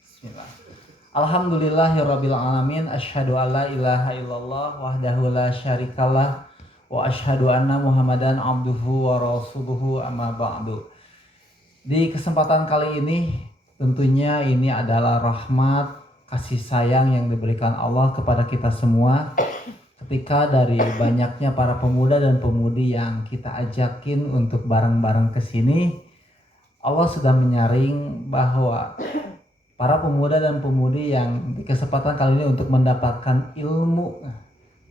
Bismillah. Alhamdulillahirabbil alamin, asyhadu alla ilaha illallah wahdahu la syarikalah wa asyhadu anna Muhammadan abduhu wa rasuluhu amma ba'du. Di kesempatan kali ini tentunya ini adalah rahmat kasih sayang yang diberikan Allah kepada kita semua. Ketika dari banyaknya para pemuda dan pemudi yang kita ajakin untuk bareng-bareng ke sini, Allah sudah menyaring bahwa para pemuda dan pemudi yang di kesempatan kali ini untuk mendapatkan ilmu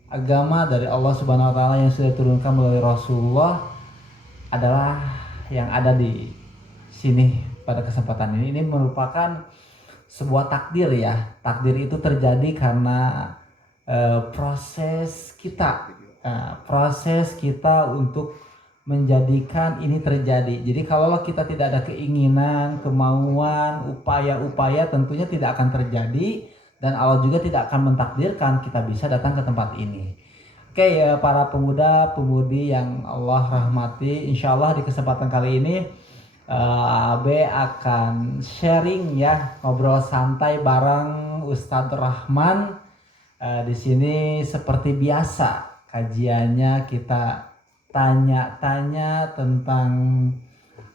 agama dari Allah Subhanahu wa taala yang sudah diturunkan melalui Rasulullah adalah yang ada di sini pada kesempatan ini. Ini merupakan sebuah takdir ya. Takdir itu terjadi karena proses kita untuk menjadikan ini terjadi. Jadi kalau kita tidak ada keinginan, kemauan, upaya-upaya tentunya tidak akan terjadi, dan Allah juga tidak akan mentakdirkan kita bisa datang ke tempat ini. Oke ya, para pemuda pemudi yang Allah rahmati, insya Allah di kesempatan kali ini Abe akan sharing ya, ngobrol santai bareng Ustadz Rahman. Di sini seperti biasa kajiannya kita tanya-tanya tentang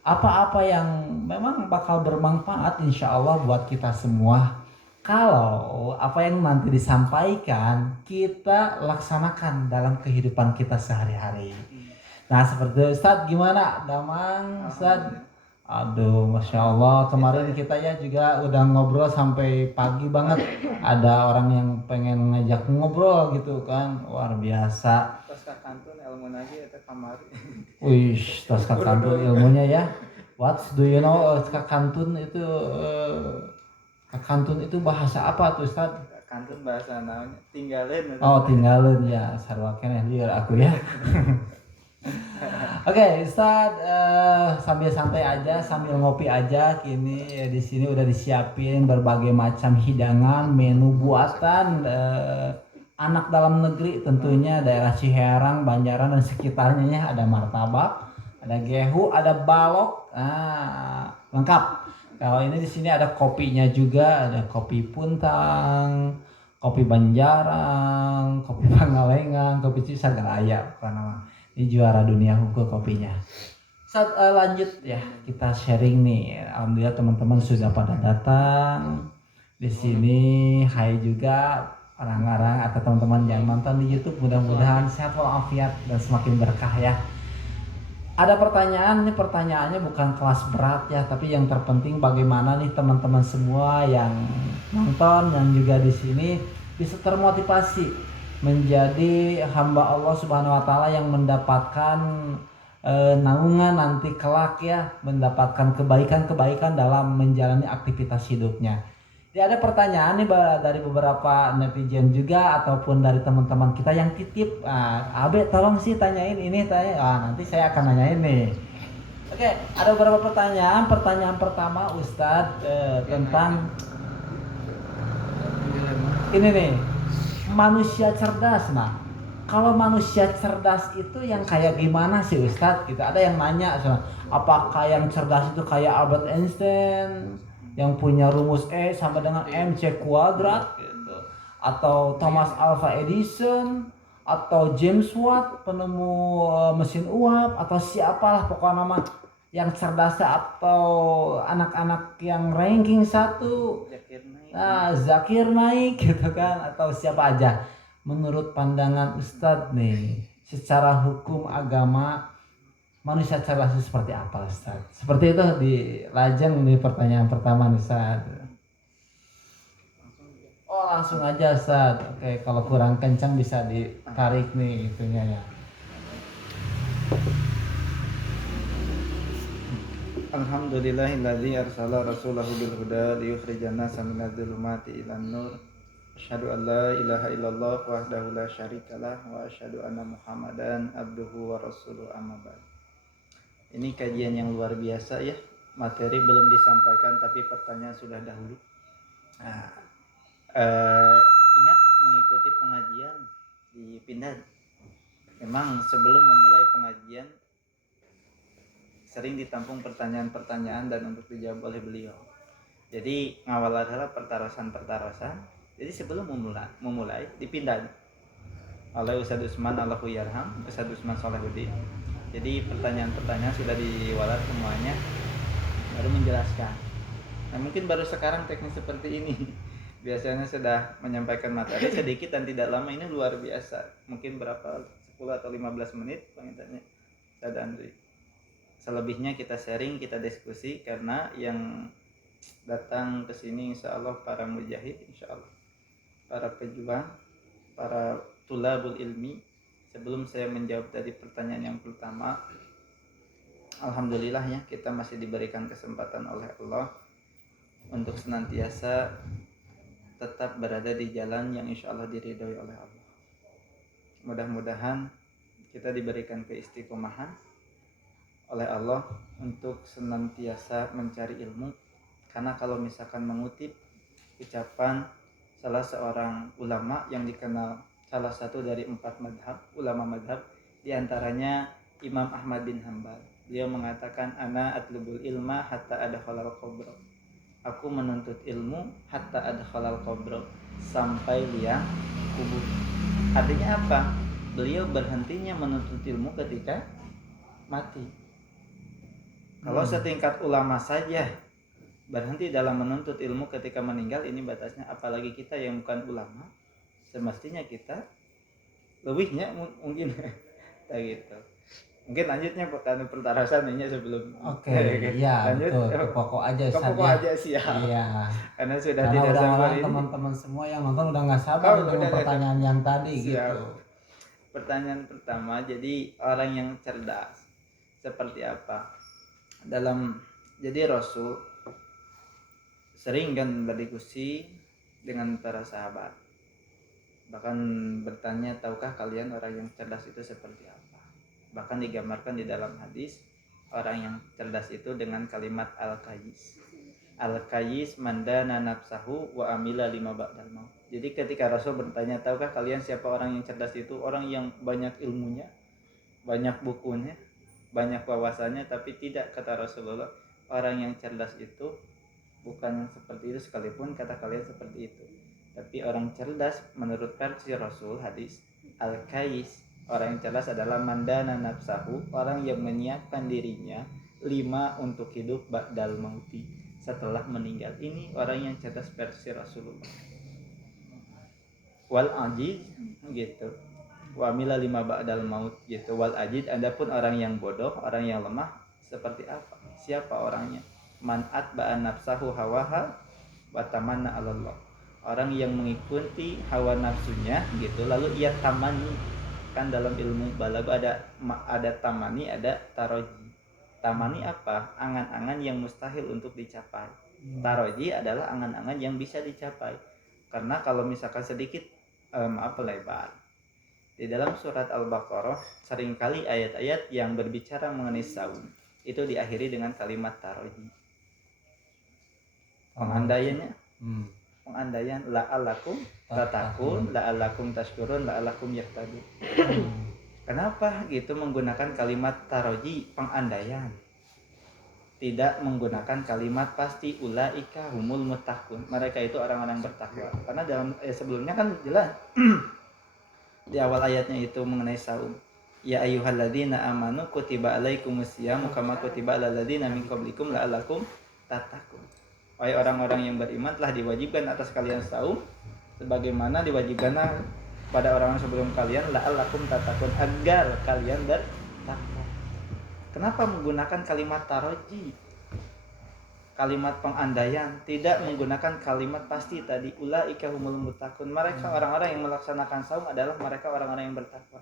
apa-apa yang memang bakal bermanfaat insya Allah buat kita semua. Kalau apa yang nanti disampaikan kita laksanakan dalam kehidupan kita sehari-hari. Nah seperti Ustadz, gimana Damang Ustadz? Aduh, Masya Allah, kemarin kita ya juga udah ngobrol sampai pagi banget. Ada orang yang pengen ngajak ngobrol gitu kan, luar biasa. Tos kakantun ilmu lagi atau kamari. Wih, tos kakantun ilmunya ya. What do you know kakantun itu? Kakantun itu bahasa apa tuh Ustaz? Kakantun bahasa namanya tinggalin. Oh, tinggalin ya, sarwaken ya liar aku ya. Oke, Ustaz, sambil santai aja, sambil ngopi aja. Kini di sini udah disiapin berbagai macam hidangan, menu buatan anak dalam negeri, tentunya daerah Ciherang, Banjaran dan sekitarnya ya. Ada martabak, ada gehu, ada balok, lengkap. Kalau ini di sini ada kopinya juga, ada kopi Puntang, kopi Banjarang, kopi Pangalengan, kopi Cisagalaya, bukan nama. Ini juara dunia hukum kopinya. Saat lanjut ya, kita sharing nih. Alhamdulillah teman-teman sudah pada datang di sini. Hai juga orang-orang atau teman-teman yang nonton di YouTube, mudah-mudahan sehat walafiat dan semakin berkah ya. Ada pertanyaan, ini pertanyaannya bukan kelas berat ya, tapi yang terpenting bagaimana nih teman-teman semua yang nonton, yang juga di sini bisa termotivasi menjadi hamba Allah Subhanahu wa taala yang mendapatkan naungan nanti kelak ya, mendapatkan kebaikan-kebaikan dalam menjalani aktivitas hidupnya. Jadi ada pertanyaan nih dari beberapa netizen juga ataupun dari teman-teman kita yang titip, Abe tolong sih tanyain ini nanti saya akan nanyain nih. Oke, ada beberapa pertanyaan. Pertanyaan pertama Ustadz tentang ini nih, manusia cerdas. Nah, kalau manusia cerdas itu yang kayak gimana sih Ustadz? Gitu. Ada yang nanya, apakah yang cerdas itu kayak Albert Einstein yang punya rumus E sama dengan MC kuadrat gitu, atau Thomas Alva Edison, atau James Watt penemu mesin uap, atau siapalah pokoknya nama yang cerdas, atau anak-anak yang ranking 1, Zakir Naik gitu kan, atau siapa aja. Menurut pandangan Ustadz nih, secara hukum agama manusia cerdas itu seperti apa Ustadz? Seperti itu di Lajeng di pertanyaan pertama nih Ustadz. Oh langsung aja Ustadz. Oke, kalau kurang kencang bisa ditarik nih itunya ya. Alhamdulillahilladzi arsala rasulahu bil huda liyukhrijan nasa minadz dzulumati ilan nur. Asyhadu an la ilaha illallah wahdahu la syarikalah wa asyhadu anna Muhammadan abduhu wa rasuluhu amma ba'd. Ini kajian yang luar biasa ya. Materi belum disampaikan tapi pertanyaan sudah dahulu. Ingat mengikuti pengajian di Pindad. Memang sebelum memulai pengajian sering ditampung pertanyaan-pertanyaan dan untuk dijawab oleh beliau. Jadi ngawal adalah pertarosan. Jadi sebelum memulai dipindah oleh Ustadz Usman Allahu Yarham, Ustadz Usman Solehuddin. Jadi pertanyaan-pertanyaan sudah diwalat semuanya, baru menjelaskan. Nah mungkin baru sekarang teknik seperti ini. Biasanya sudah menyampaikan materi sedikit dan tidak lama, ini luar biasa. Mungkin berapa 10 atau 15 menit pengintannya Ustadz Andri. Selebihnya kita sharing, kita diskusi, karena yang datang ke sini insya Allah para mujahid, insya Allah para pejuang, para tulabul ilmi. Sebelum saya menjawab tadi pertanyaan yang pertama, alhamdulillah ya, kita masih diberikan kesempatan oleh Allah untuk senantiasa tetap berada di jalan yang insya Allah diridhoi oleh Allah. Mudah-mudahan kita diberikan keistiqomahan oleh Allah untuk senantiasa mencari ilmu. Karena kalau misalkan mengutip ucapan salah seorang ulama yang dikenal salah satu dari 4 madhab, ulama madhab, diantaranya Imam Ahmad bin Hanbal. Beliau mengatakan, ana atlubul ilma hatta adkhalal qabr. Aku menuntut ilmu hatta adkhalal qabr, sampai liang kubur. Artinya apa? Beliau berhentinya menuntut ilmu ketika mati. Kalau setingkat ulama saja berhenti dalam menuntut ilmu ketika meninggal, ini batasnya, apalagi kita yang bukan ulama. Semestinya kita lebihnya mungkin kayak gitu. Mungkin lanjutnya karena pertarasan ini sebelum. Oke, iya lanjut betul. Ke pokok aja ke pokok ya. aja siap. Iya. Karena sudah Karena tidak udah sabar ini. teman-teman semua yang nonton udah nggak sabar Oh, dengan udah, pertanyaan yang tadi siap. gitu. Pertanyaan pertama, jadi orang yang cerdas seperti apa? Jadi Rasul sering kan berdiskusi dengan para sahabat. Bahkan bertanya, tahukah kalian orang yang cerdas itu seperti apa? Bahkan digambarkan di dalam hadis, orang yang cerdas itu dengan kalimat al-qayyis. Al-qayyis mandana nafsahu wa amila lima ba'dal maut. Jadi ketika Rasul bertanya, tahukah kalian siapa orang yang cerdas itu? Orang yang banyak ilmunya, banyak bukunya, banyak wawasannya, tapi tidak, kata Rasulullah, orang yang cerdas itu bukan yang seperti itu, sekalipun kata kalian seperti itu. Tapi orang cerdas menurut versi Rasul hadis, al-qayyis, orang yang cerdas adalah mandana nafsahu, orang yang menyiapkan dirinya 5 untuk hidup ba'dal mauti, setelah meninggal. Ini orang yang cerdas versi Rasulullah. Wal ajiz gitu, wa amila 5 ba'dal maut gitu. Wal ajiz, adapun orang yang bodoh, orang yang lemah seperti apa? Siapa orangnya? Man atba'a nafsahu hawaha wa tamanna 'ala Allah. Orang yang mengikuti hawa nafsunya gitu, lalu ia tamani. Kan dalam ilmu balaghah ada tamani, ada taroji. Tamani apa? Angan-angan yang mustahil untuk dicapai. Taroji adalah angan-angan yang bisa dicapai. Karena kalau misalkan sedikit lebar, di dalam surat Al-Baqarah seringkali ayat-ayat yang berbicara mengenai saum itu diakhiri dengan kalimat taroji. Pengandaiannya, pengandaian la'alakum tatakun, la'alakum tashkurun, la'alakum yahtadun. Kenapa gitu menggunakan kalimat taroji, pengandaian, tidak menggunakan kalimat pasti, ulaika humul muttaqun, mereka itu orang-orang bertakwa? Karena dalam sebelumnya kan jelas di awal ayatnya itu mengenai saum, ya ayyuhalladzina amanu kutiba alaikumusyamu kama kutiba alal ladzina min qablikum la'alakum tattaqun. Wahai orang-orang yang beriman, telah diwajibkan atas kalian saum sebagaimana diwajibkan pada orang sebelum kalian, la'alakum tattaqun, agar kalian bertakwa. Kenapa menggunakan kalimat taroji, kalimat pengandaian, tidak menggunakan kalimat pasti tadi, ulaika humul muttaqun, mereka orang-orang yang melaksanakan saum adalah mereka orang-orang yang bertakwa.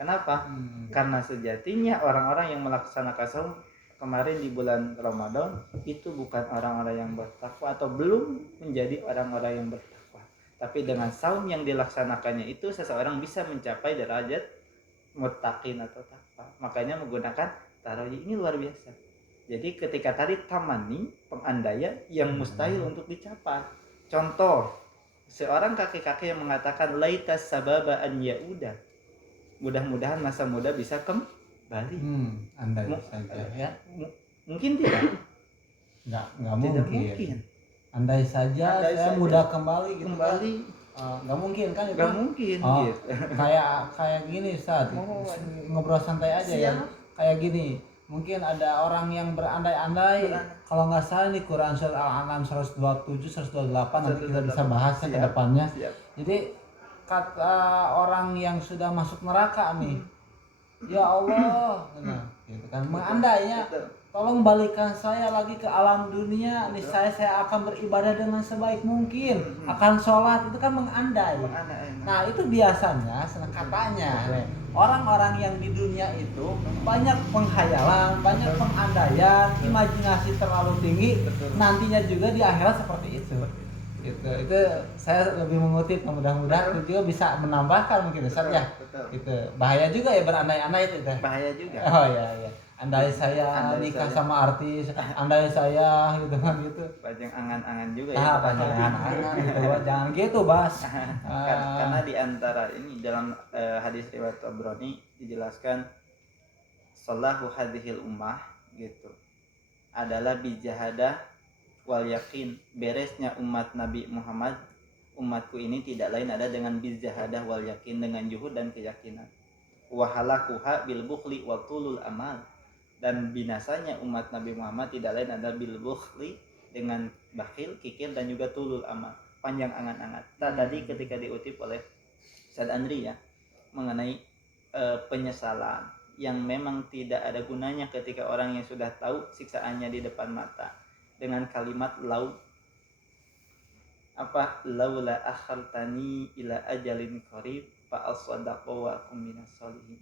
Kenapa? Karena sejatinya orang-orang yang melaksanakan saum kemarin di bulan Ramadan itu bukan orang-orang yang bertakwa atau belum menjadi orang-orang yang bertakwa. Tapi dengan saum yang dilaksanakannya itu seseorang bisa mencapai derajat muttaqin atau takwa. Makanya menggunakan taroji, ini luar biasa. Jadi ketika tadi tamani, pengandaian yang mustahil untuk dicapai. Contoh, seorang kakek-kakek yang mengatakan laitas sababa an yauda, mudah-mudahan masa muda bisa Bali. Andai Mu- saja ya. Mungkin tidak. Nggak Tidak mungkin. mungkin. Andai saja Andai saya saja. mudah kembali gitu Kembali kan. Nggak mungkin kan itu. nggak mungkin Oh, gitu. kayak gini Ustaz. Oh, Ngobrol santai aja ya. siap. Kayak gini. Mungkin ada orang yang berandai-andai. Kalau nggak salah nih Quran surat Al-An'am 127 128 nanti kita bisa bahas ke Siap. depannya. Siap. Jadi kata orang yang sudah masuk neraka nih, ya Allah, nah, gitu kan mengandainya, Betul. tolong balikan saya lagi ke alam dunia, nih saya akan beribadah dengan sebaik mungkin, akan sholat, itu kan mengandai. Nah itu biasanya, katanya, orang-orang yang di dunia itu banyak penghayalan, banyak pengandaian, imajinasi terlalu tinggi, Betul. nantinya juga di akhirat seperti itu. Itu saya lebih mengutip, mudah-mudahan itu juga bisa menambahkan mungkin Ustaz ya. Betul. Gitu. Bahaya juga ya berandai-andai itu teh. Bahaya juga. Oh iya. Andai saya nikah sama artis, andai saya gitu kan gitu. Panjang angan-angan juga ya. Panjang angan gitu. Jangan gitu, Bas. Karena di antara ini dalam hadis riwayat Tabrani dijelaskan sallahu hadhil ummah gitu. Adalah bijahadah wal yakin, beresnya umat Nabi Muhammad, umatku ini tidak lain ada dengan bijahadah wal yakin, dengan juhud dan keyakinan. Wa halakuha bil bukhli wa tulul amal, dan binasanya umat Nabi Muhammad tidak lain ada bil bukhli, dengan bakhil, kikir, dan juga tulul amal, panjang angan-angan. Tadi ketika diutip oleh Ustaz Andri ya mengenai penyesalan yang memang tidak ada gunanya ketika orang yang sudah tahu siksaannya di depan mata, dengan kalimat laula akhartani ila ajalin qarib fa asaddaqa wa akum minas solihin.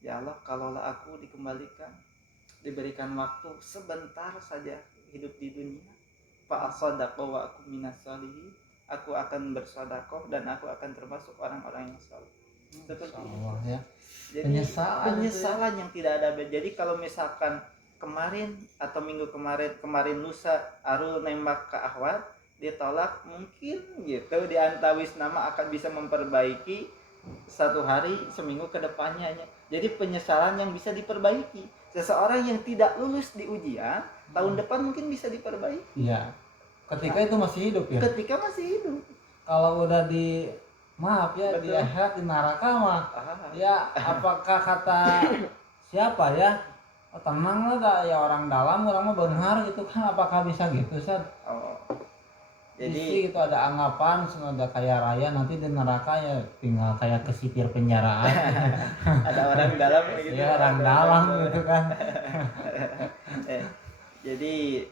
Ya Allah, kalaulah aku diberikan waktu sebentar saja hidup di dunia, fa asaddaqa wa akum minas solihin, aku akan bersedekah dan aku akan termasuk orang-orang yang saleh. Seperti itu. Ya. Jadi penyesalan yang tidak ada. Jadi kalau misalkan kemarin atau minggu kemarin lusa Arul nembak ke Ahwat ditolak, mungkin gitu di antawis nama akan bisa memperbaiki satu hari seminggu ke depannya. Jadi penyesalan yang bisa diperbaiki. Seseorang yang tidak lulus di ujian tahun depan mungkin bisa diperbaiki. Iya. Ketika itu masih hidup ya. Ketika masih hidup. Kalau udah di Betul. di akhirat di neraka mah. Ya apakah kata siapa ya? Oh, tenang lah ya orang dalam, orang mah benar gitu kan, apakah bisa gitu Ustaz? Jadi itu ada anggapan sudah kaya raya, nanti di neraka ya tinggal kayak kesipir penjaraan. Ada orang dalam gitu. Ya orang dalam gitu kan. Jadi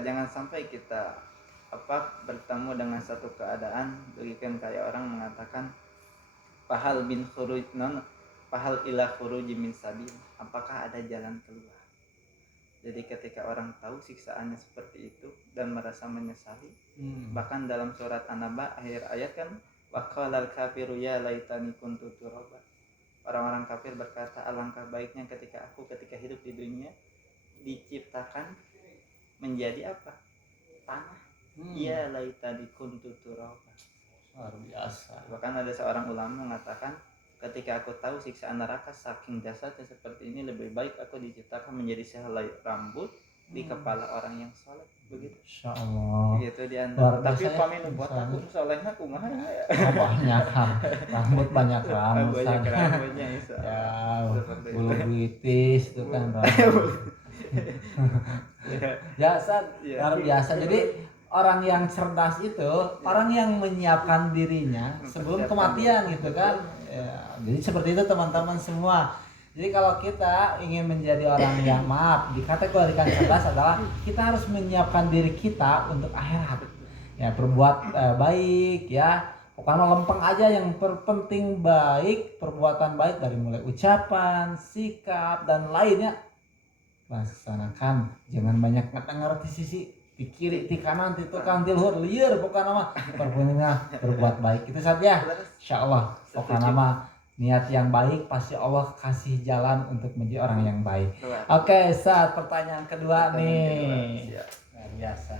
jangan sampai kita bertemu dengan satu keadaan bagikan kayak orang mengatakan pahal ila khuruj min sabil, apakah ada jalan keluar. Jadi ketika orang tahu siksaannya seperti itu dan merasa menyesali, bahkan dalam surat An-Naba akhir ayat kan waqalal kafiru ya laitani kuntu turaba, orang-orang kafir berkata alangkah baiknya ketika hidup di dunia diciptakan menjadi apa? Tanah. Ya laitani kuntu turaba. Luar biasa. Bahkan ada seorang ulama mengatakan ketika aku tahu siksaan neraka saking jasadnya seperti ini, lebih baik aku diciptakan menjadi sehelai rambut di kepala orang yang soleh. Begitu. Insyaallah. Gitu di antara. Tapi pamin buat aku solehnya kumaha ya. Banyak rambut, banyak rambut. Banyak rambutnya Isa. Ya, bulu bitis itu kan rambut. Ya, luar biasa. Jadi orang yang cerdas itu orang yang menyiapkan dirinya sebelum kematian gitu kan. Ya, jadi seperti itu teman-teman semua. Jadi kalau kita ingin menjadi orang yang dikategorikan cerdas adalah kita harus menyiapkan diri kita untuk akhirat. Ya, berbuat baik ya. Pokoknya lempeng aja, yang terpenting baik, perbuatan baik dari mulai ucapan, sikap dan lainnya. Laksanakan, jangan banyak ngerti sisi di kiri, di kanan, di tukang, di luhur, liar pokoknya mah berbuat baik itu saja. Insyaallah pokoknya mah niat yang baik pasti Allah kasih jalan untuk menjadi orang yang baik. Oke, saat pertanyaan kedua nih. Luar biasa.